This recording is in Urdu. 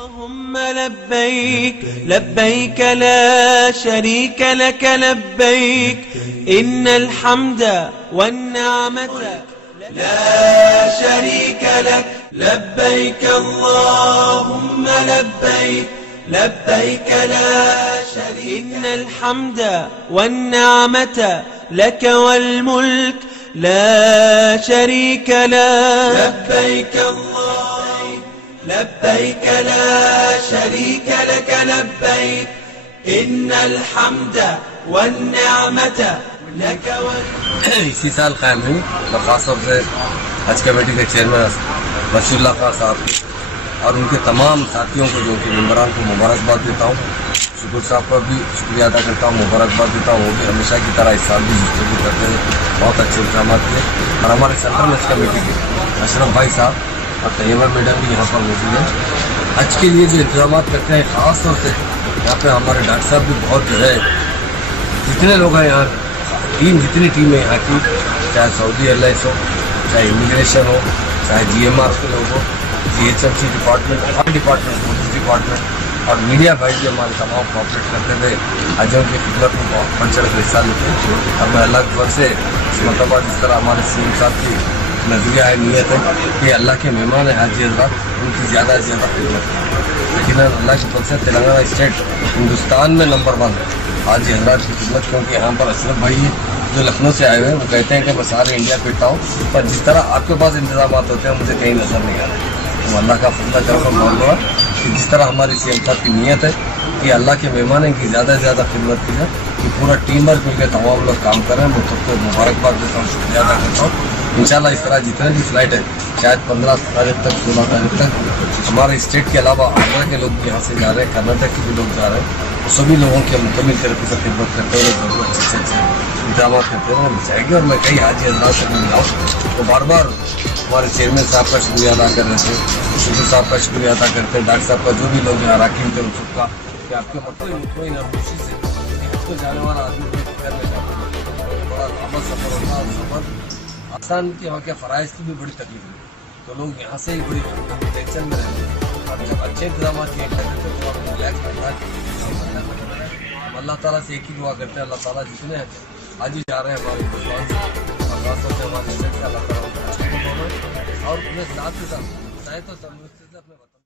اللهم لبيك لبيك لا شريك لك لبيك إن الحمد والنعمة لا شريك لك لبيك اللهم لبيك لبيك لا شريك إن الحمد والنعمة لك والملك لا شريك له لبيك اللهم لبيك لا شريك لك لبيك إن الحمد والنعمة لك والملك. اسی سال قائم ہوئی اور خاص طور سے حج کمیٹی کے چیئرمین بشیر اللہ خان صاحب کی اور ان کے تمام ساتھیوں کو جو کہ ممبران کو مبارکباد دیتا ہوں. شکر صاحب کا بھی شکریہ ادا کرتا ہوں, مبارکباد دیتا ہوں. وہ بھی ہمیشہ کی طرح اس سال بھی شکریہ کرتے ہیں, بہت اچھے انتظامات کیے. اور ہمارے سینٹرل حج کمیٹی کے اشرف بھائی صاحب اور طیبہ میڈم بھی یہاں پر موجود ہیں. حج کے لیے جو انتظامات کرتے ہیں خاص طور سے یہاں پہ ہمارے ڈاکٹر صاحب بھی بہت جو ہے جتنے لوگ ہیں یہاں ٹیم جتنی ٹیم ہے یہاں کی, چاہے سعودی ایئرلائنس ہو, چاہے امیگریشن ہو, چاہے جی ایم آر کے لوگ ہو, GHMC ڈپارٹمنٹ, ہر ڈپارٹمنٹ, پولیس ڈپارٹمنٹ اور میڈیا بھائی بھی ہمارے تمام کوآپریٹ کرتے ہوئے حجوں کی خدمت میں بہت بڑھ چڑھ کر حصہ لیتے ہیں. اور میں اللہ کے فضل سے اس مرتبہ جس طرح ہمارے CM صاحب کی نظریہ ہے, نیت ہے کہ اللہ کے مہمان ہیں حاجی حضرات, ان کی زیادہ سے زیادہ خدمت کریں. لیکن اللہ کے فضل سے تلنگانہ اسٹیٹ ہندوستان میں نمبر 1 ہے حاجی حضرات کی خدمت, کیونکہ یہاں پر اشرف بھائی جو لکھنؤ سے آئے ہوئے ہیں وہ کہتے ہیں کہ میں سارے انڈیا پھرتا ہوں, پر جس طرح آپ کے پاس انتظامات ہوتے ہیں مجھے کہیں نظر نہیں آ رہا. تو اللہ کا فضل کرم اور معلوم کہ جس طرح ہماری CM صاحب کی نیت ہے کہ اللہ کے مہمان ان کی زیادہ سے زیادہ خدمت کی جائے, کہ پورا ٹیم ورک مل کے تمام لوگ کام کریں. میں سب کو مبارکباد دیتا ہوں, شکریہ ادا کرتا ہوں. انشاءاللہ اس طرح جتنے بھی فلائٹ ہے شاید 15 تاریخ تک 16 تاریخ تک ہمارے اسٹیٹ کے علاوہ آگرہ کے لوگ بھی یہاں سے جا رہے ہیں, کرناٹک کے بھی لوگ جا رہے ہیں. سبھی لوگوں کی مکمل طریقے سے خدمت کرتے ہوئے ضرور اچھے انتظامات کرتے رہنا چاہیے گی. اور میں کئی حاجی حضرات سے مل جاؤں تو بار بار ہمارے چیئرمین صاحب کا شکریہ ادا کر رہے تھے, شکر صاحب کا شکریہ ادا کرتے ہیں, ڈاکٹر صاحب کا, جو بھی لوگ ہیں اراکین تھے ان سب کا, کہ آپ کے کوئی نرموشی سے حج کو جانے والا آدمی کو کرنے جاتا ہے بڑا لمبا سفر ہوتا ہے. سفر آسان کی وہاں کے فرائض کی بھی بڑی تکلیف ہے, تو لوگ یہاں سے ہی بڑی ٹینشن میں رہتے ہیں. اور جب اچھے انتظامات کیے کرتے ہیں تو آپ ریلیکس کرتا ہے. اللہ تعالیٰ سے ایک ہی دعا کرتے ہیں, اللہ تعالیٰ جتنے حاجی جا رہے ہیں ہمارے ہندوستان سے اور خاص طور سے ہمارے اسٹیٹ سے, اللہ تعالیٰ اور انہیں ساتھ کے ساتھ چاہے تو تندرستی سے اپنے وطن